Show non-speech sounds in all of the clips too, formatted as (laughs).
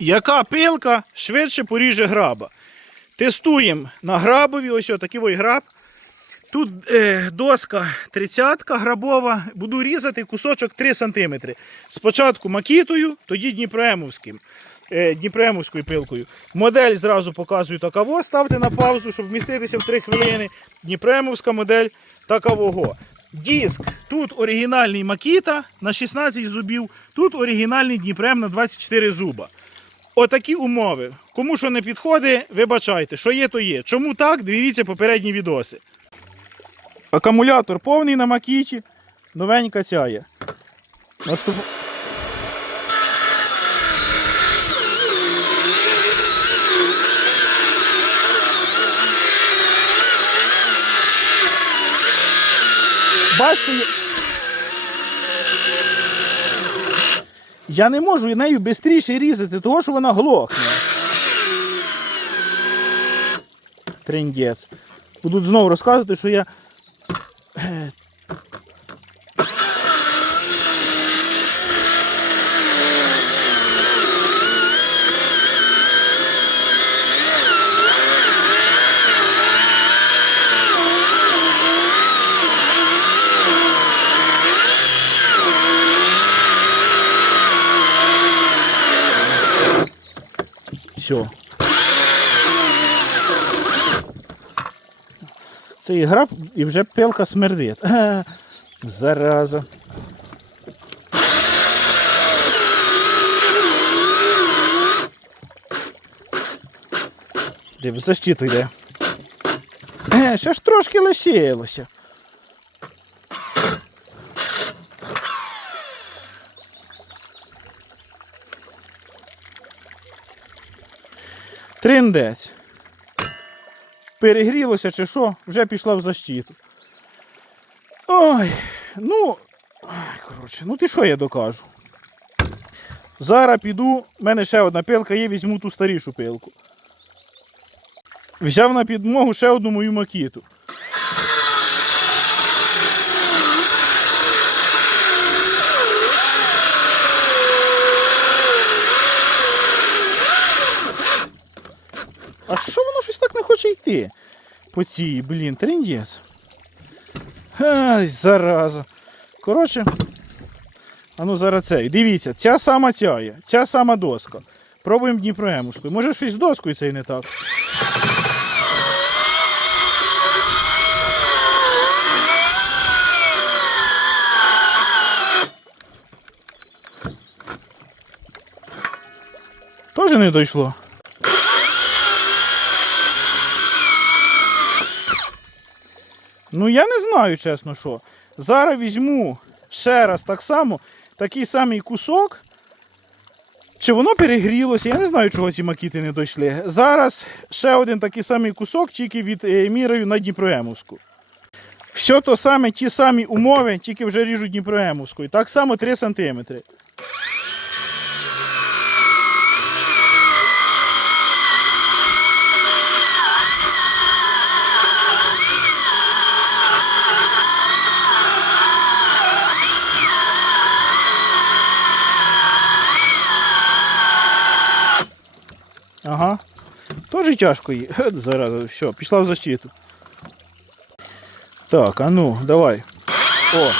Яка пилка швидше поріже граба? Тестуємо на грабові, ось такий ой граб. Тут е, доска 30 грабова, буду різати кусочок 3 см. Спочатку макітою, тоді Дніпроемовським. Е, Дніпроемовською пилкою. Модель зразу показую такаво. Ставте на паузу, щоб вміститися в 3 хвилини. Дніпроемовська модель такавого. Диск. Тут оригінальний Макіта на 16 зубів, тут оригінальний Дніпрем на 24 зуба. Отакі умови. Кому що не підходить, вибачайте, що є, то є. Чому так? Дивіться попередні відоси. Акумулятор повний на макіті, новенька цяє. Наступ... Бачите, я- не можу нею швидше різати, того що вона глохне. Трендець. Будуть знову розказувати, що я. Все. Це і граб, і вже пилка смердить. (laughs) Зараза. Де в защиту йде. Ще ж трошки лишилося. Триндець. Перегрілося чи що, вже пішла в защиту. Ой, ну, ой, коротше, ну ти що я докажу? Зараз піду, в мене ще одна пилка є, візьму ту старішу пилку. Взяв на підмогу ще одну мою макіту. А що воно щось так не хоче йти? По цій, блін, трендець. Ай, зараза. Коротше, а ну зараз цей. Дивіться, ця сама цяє, ця сама доска. Пробуємо Дніпроемовською. Може щось з доскою це і не так. Тоже не дійшло. Ну я не знаю, чесно що. Зараз візьму ще раз так само такий самий кусок. Чи воно перегрілося, я не знаю, чого ці макіти не дійшли. Зараз ще один такий самий кусок, тільки від е, мірою на Дніпроемовську. Все то саме, ті самі умови, тільки вже ріжу Дніпроемовською. Так само 3 см. Ага. Тоже тяжко їй. (laughs) Зараза, все, пішла в защиту. Так, а ну, давай. О.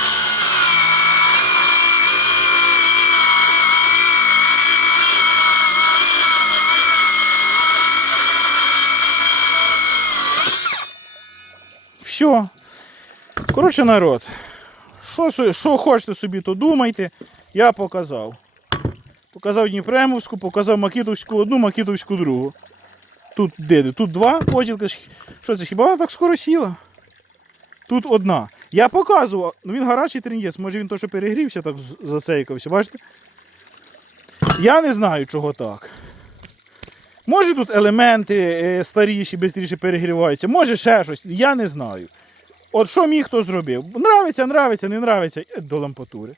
Все. Коротше, народ. Що хочете собі, то думайте. Я показав. Показав Дніпремовську, показав Макітовську одну, Макітовську другу. Тут де? Тут два поділки. Що це? Хіба вона так скоро сіла? Тут одна. Я показував, ну він гарячий трендець, може він то, що перегрівся, так зацейкався, бачите? Я не знаю, чого так. Може тут елементи е, старіші, швидше перегріваються, може ще щось, я не знаю. От що міг, хто зробив. Нравиться, нравиться, не нравиться, е, до лампатури.